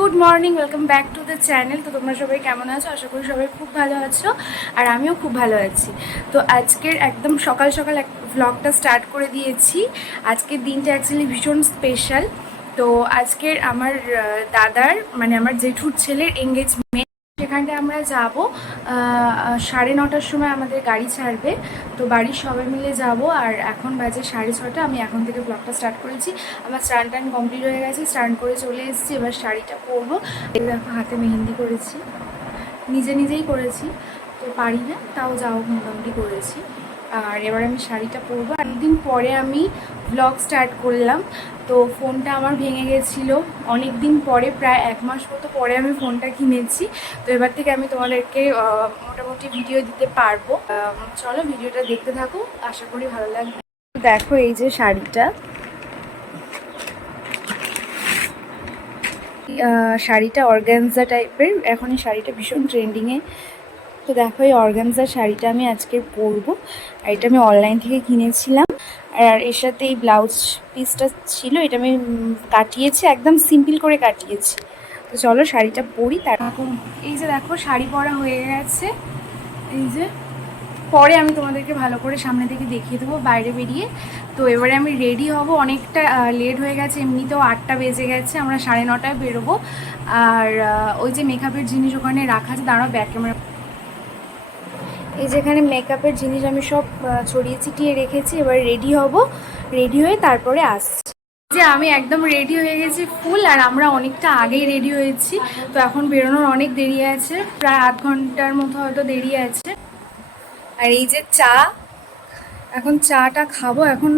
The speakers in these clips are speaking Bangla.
Good morning, welcome back to the channel. তো তোমরা সবাই কেমন আছো? আশা করি সবাই খুব ভালো আছো, আর আমিও খুব ভালো আছি। তো আজকের একদম সকাল সকাল এক ভ্লগটা স্টার্ট করে দিয়েছি। আজকের দিনটা অ্যাকচুয়ালি ভীষণ স্পেশাল। তো আজকের আমার দাদার মানে আমার জেঠুর ছেলের এঙ্গেজমেন্ট, সেখানটায় আমরা যাব 9:30টার সময় আমাদের গাড়ি ছাড়বে। তো বাড়ির সবাই মিলে যাব, আর এখন বাজে 6:30। আমি এখন থেকে ব্লগটা স্টার্ট করেছি। আমার স্নান টান কমপ্লিট হয়ে গেছে, স্নান করে চলে এসেছি। এবার শাড়িটা পরবো। দেখো হাতে মেহেন্দি করেছি, নিজেই করেছি, তো পারি না, তাও যাও মোটামুটি করেছি। আর এবার আমি শাড়িটা পরবো। অনেকদিন পরে আমি ব্লগ স্টার্ট করলাম। তো ফোনটা আমার ভেঙে গেছিলো অনেক দিন পরে, প্রায় 1 মাস মতো পরে আমি ফোনটা কিনেছি। তো এবার থেকে আমি তোমাদেরকে মোটামুটি ভিডিও দিতে পারবো। চলো ভিডিওটা দেখতে থাকো, আশা করি ভালো লাগবে। দেখো এই যে শাড়িটা, শাড়িটা অর্গানজা টাইপের, এখন এই শাড়িটা ভীষণ ট্রেন্ডিংয়ে। তো দেখো এই অর্গানজার শাড়িটা আমি আজকে পরবো, আর এটা আমি অনলাইন থেকে কিনেছিলাম। আর এর সাথে এই ব্লাউজ পিসটা ছিল, এটা আমি কাটিয়েছি, একদম সিম্পল করে কাটিয়েছি। তো চলো শাড়িটা পরি। তারপর এই যে দেখো শাড়ি পরা হয়ে গেছে, এই যে পরে আমি তোমাদেরকে ভালো করে সামনে থেকে দেখিয়ে দেবো বাইরে বেরিয়ে। তো এবারে আমি রেডি হব, অনেকটা লেট হয়ে গেছে, এমনিতেও 8টা বেজে গেছে, আমরা 9:30টায় বেরোবো। আর ওই যে মেকআপের জিনিস ওখানে রাখা আছে, দাঁড়াও ব্যাক ক্যামেরা। এই যেখানে মেকআপের জিনিস আমি সব ছড়িয়ে ছিটিয়ে রেখেছি। এবার রেডি হব, রেডি হয়ে তারপরে আসছি। যে আমি একদম রেডি হয়ে গেছি ফুল, আর আমরা অনেকটা আগেই রেডি হয়েছি। তো এখন বেরোনোর অনেক দেরি আছে, প্রায় 8 ঘন্টার মতো হয়তো দেরি আছে। আর এই যে চা, এখন চাটা খাবো। এখন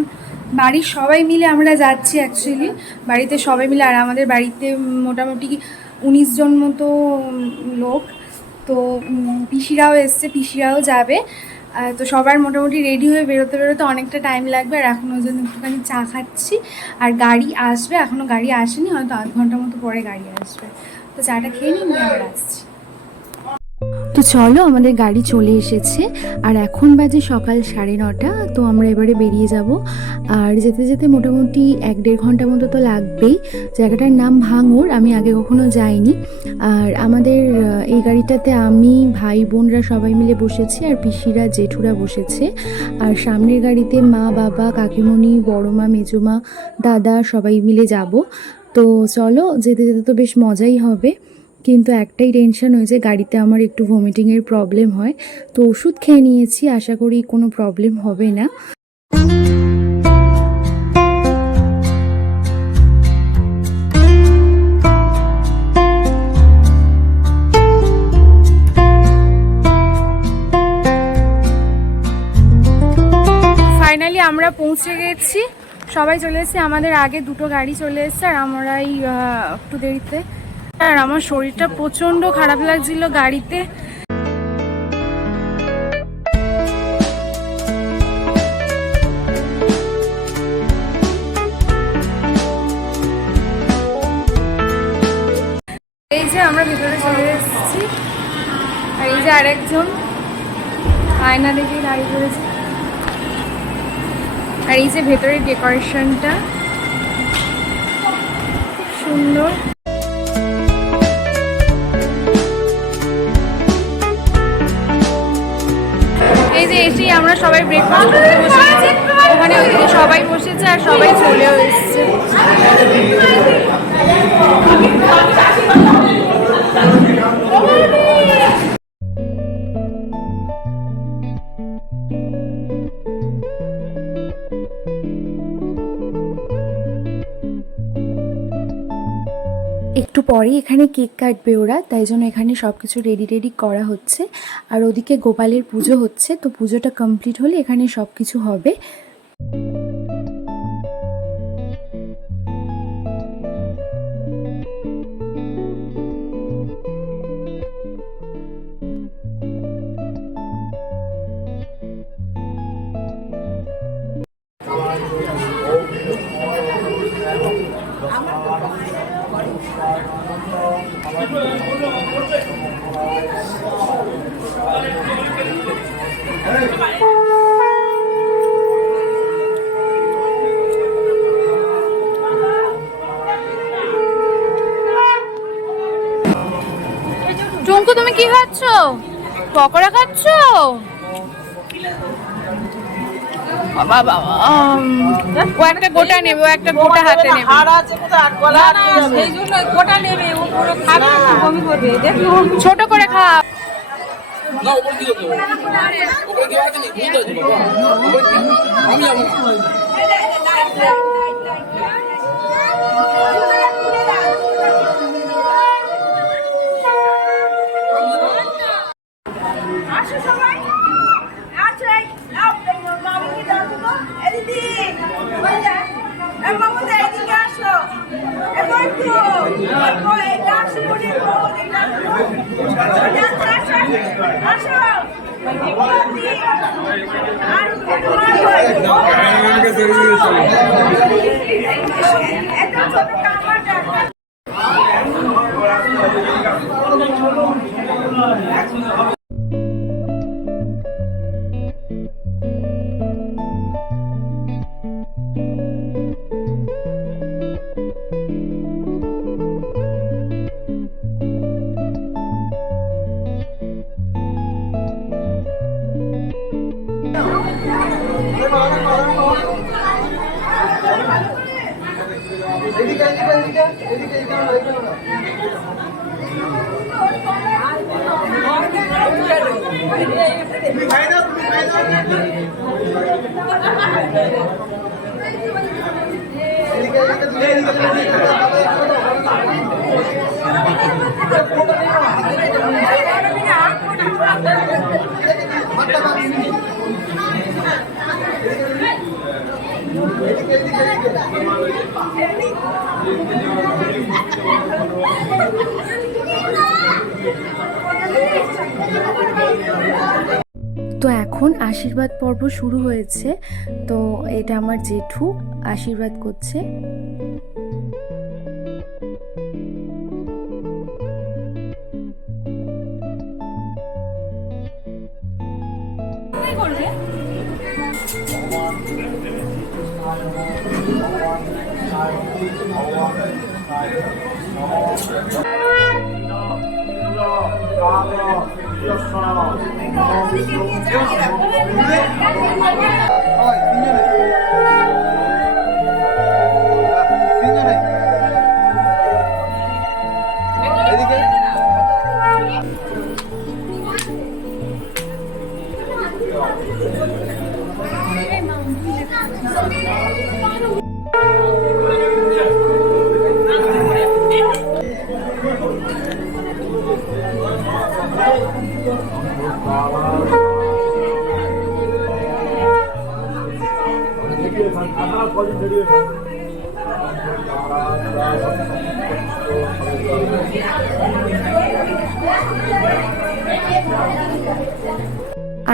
বাড়ির সবাই মিলে আমরা যাচ্ছি, অ্যাকচুয়ালি বাড়িতে সবাই মিলে। আর আমাদের বাড়িতে মোটামুটি 19 জন মতো লোক। তো পিসিরাও এসছে, পিসিরাও যাবে। তো সবার মোটামুটি রেডি হয়ে বেরোতে বেরোতে অনেকটা টাইম লাগবে। আর এখন ওই জন্য একটুখানি চা খাচ্ছি। আর গাড়ি আসবে, এখনও গাড়ি আসেনি, হয়তো 8 ঘন্টা মতো পরে গাড়ি আসবে। তো চাটা খেয়ে নিই, আবার আসছি। তো চলো আমাদের গাড়ি চলে এসেছে, আর এখন বাজে সকাল 9:30। তো আমরা এবারে বেরিয়ে যাব। আর যেতে যেতে মোটামুটি 1-1.5 ঘন্টা মতো তো লাগবেই। জায়গাটার নাম ভাঙড়, আমি আগে কখনো যাইনি। আর আমাদের এই গাড়িটাতে আমি, ভাই বোনরা সবাই মিলে বসেছি, আর পিসিরা জেঠুরা বসেছে। আর সামনের গাড়িতে মা, বাবা, কাকিমণি, বড় মা, মেজো মা, দাদা সবাই মিলে যাব। তো চলো, যেতে যেতে তো বেশ মজাই হবে। কিন্তু একটাই টেনশন হয়েছে, গাড়িতে আমার একটু ভমিটিংয়ের প্রবলেম হয়। তো ওষুধ খেয়ে নিয়েছি, আশা করি কোনো প্রবলেম হবে না। ফাইনালি আমরা পৌঁছে গেছি, সবাই চলে এসেছে। আমাদের আগে 2টো গাড়ি চলে এসেছে, আর আমরাই একটু দেরিতে। আর আমার শরীরটা প্রচণ্ড খারাপ লাগছিল গাড়িতে। এই যে আমরা ভেতরে চলে এসেছি, আর এই যে আরেকজন আয়না দেখে গাড়ি করেছে। আর এই যে ভেতরের ডেকোরেশনটা খুব সুন্দর। এই যে এসেই আমরা সবাই ব্রেকফাস্ট করতে বসেছি, ওখানে ওইদিকে সবাই বসেছে, আর সবাই চলেও এসছে। একটু পরেই এখানে কেক কাটবে ওরা, তাই জন্য এখানে সব কিছু রেডি করা হচ্ছে। আর ওদিকে গোপালের পুজো হচ্ছে, তো পুজোটা কমপ্লিট হলে এখানে সব কিছু হবে। টুঙ্কু, তুমি কি খাচ্ছ? পকোড়া খাচ্ছ? ও একটা গোটা নেবে, ও একটা গোটা হাতে নেবে। ছোট করে খা। তো এখন আশীর্বাদ পর্ব শুরু হয়েছে। তো এটা আমার জেঠু আশীর্বাদ করছে।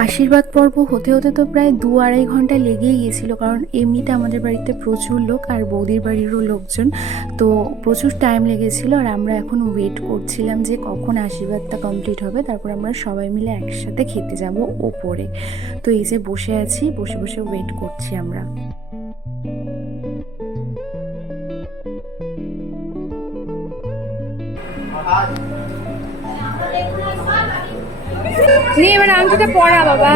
আশীর্বাদ পর্ব হতে হতে তো প্রায় 2-2.5 ঘন্টা লেগেই গিয়েছিল, কারণ এমনিতে আমাদের বাড়িতে প্রচুর লোক আর বৌদির বাড়িরও লোকজন, তো প্রচুর টাইম লেগেছিল। আর আমরা এখন ওয়েট করছিলাম যে কখন আশীর্বাদটা কমপ্লিট হবে, তারপর আমরা সবাই মিলে একসাথে খেতে যাব ওপরে। তো এই যে বসে আছি, বসে বসে ওয়েট করছি আমরা। নিয়ে এবার আংটিটা পরা বাবা।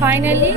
ফাইনালি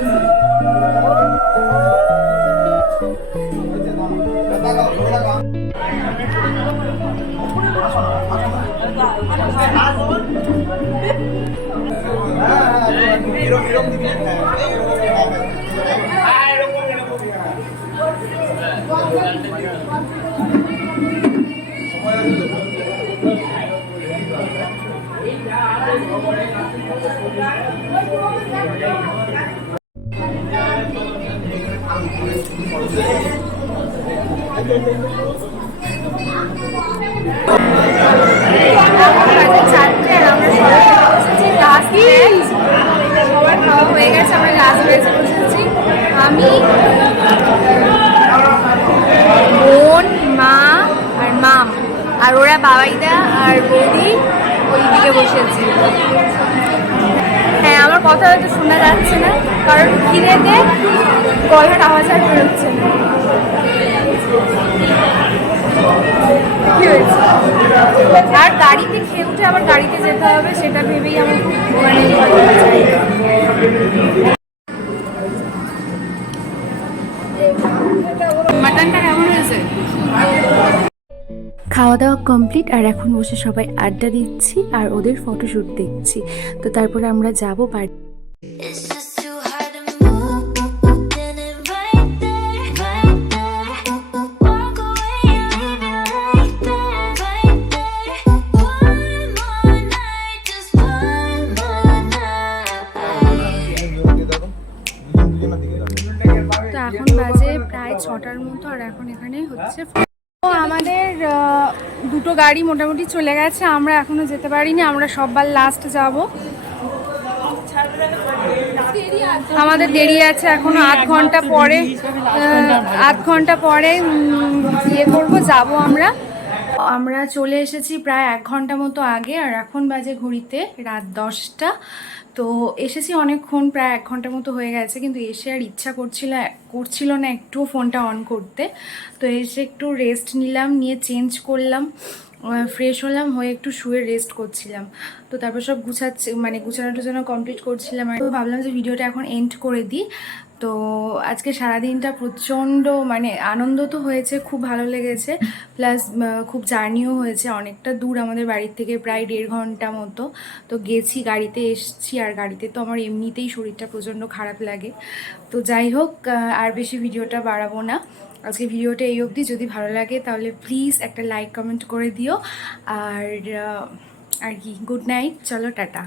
সবার খাওয়া হয়ে গেছে, আমরা লাস্ট বেঞ্চে বসেছি। আমি, বোন, মা আর মাম, আর ওরা বাবাইদা আর বৌদি ওই দিকে বসেছে। হ্যাঁ, আমার কথা হয়তো শোনা যাচ্ছে না, কারণ খিদেতে গলার আওয়াজ আর বেরোচ্ছে না। কি হয়েছে? আর গাড়িতে খেয়ে উঠে আবার গাড়িতে যেতে হবে, সেটা ভেবেই আমার খুব মানে মাটনটা কেমন হয়েছে? খাওয়া দাওয়া কমপ্লিট, আর এখন বসে সবাই আড্ডা দিচ্ছি আর ওদের ফটোশ্যুট দেখছি। তো তারপরে আমরা যাবো বাড়ি। তো এখন বাজে প্রায় 6টার মতো, আর এখন এখানে হচ্ছে আমাদের দুটো গাড়ি মোটামুটি চলে গেছে, আমরা এখনো যেতে পারিনি, আমরা সববার লাস্ট যাব। আমাদের দেরি আছে এখনো, আধ ঘন্টা পরে ইয়ে করবো, যাবো আমরা চলে এসেছি প্রায় 1 ঘন্টা মতো আগে, আর এখন বাজে ঘড়িতে রাত 10টা। তো এসেছি অনেকক্ষণ, প্রায় 1 ঘন্টার মতো হয়ে গেছে, কিন্তু এসে আর ইচ্ছা করছিল না একটুও ফোনটা অন করতে। তো এসে একটু রেস্ট নিলাম, নিয়ে চেঞ্জ করলাম, ফ্রেশ হলাম, হয়ে একটু শুয়ে রেস্ট করছিলাম। তো তারপর সব গুছানো টুছানো কমপ্লিট করছিলাম, আর ভাবলাম যে ভিডিওটা এখন এন্ড করে দিই। তো আজকে সারাদিনটা প্রচণ্ড মানে আনন্দ তো হয়েছে, খুব ভালো লেগেছে, প্লাস খুব জার্নিও হয়েছে, অনেকটা দূর আমাদের বাড়ির থেকে, প্রায় 1.5 ঘন্টা মতো। তো গেছি, গাড়িতে এসছি, আর গাড়িতে তো আমার এমনিতেই শরীরটা প্রচণ্ড খারাপ লাগে। তো যাই হোক, আর বেশি ভিডিওটা বাড়াবো না, আজকে ভিডিওটা এই অবধি। যদি ভালো লাগে তাহলে প্লিজ একটা লাইক কমেন্ট করে দিও, আর কি, গুড নাইট, চলো টাটা।